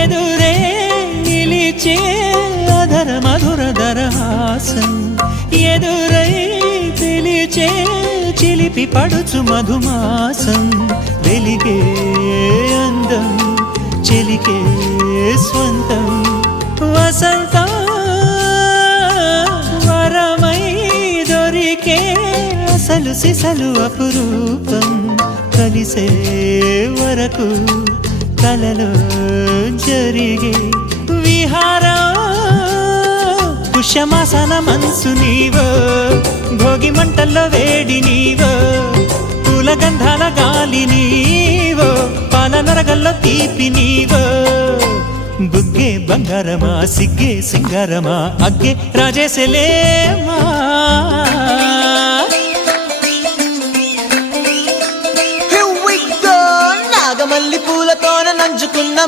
ఎదురే నిలిచే అధర మధుర దరహాసం ఎదురై పిలిచే చిలిపి పడుచు మధుమాసం వెలిగే అందం చెలికే స్వంతం వసంతం వరమై దొరికే అసలు సిసలు అపురూపం కలిసే వరకు కలలో జరిగే విహారం పుష్యమాసన మనసు నీవో భోగి మంటల్లో వేడి నీవో పూల గంధాల గాలి నీవో పాల నరగల్లో తీపి నీవో బుగ్గే బంగారమా సిగ్గే సింగారమా అగ్గే రాజేసలేమా నాగమల్లి పూలతోన నంచుకున్న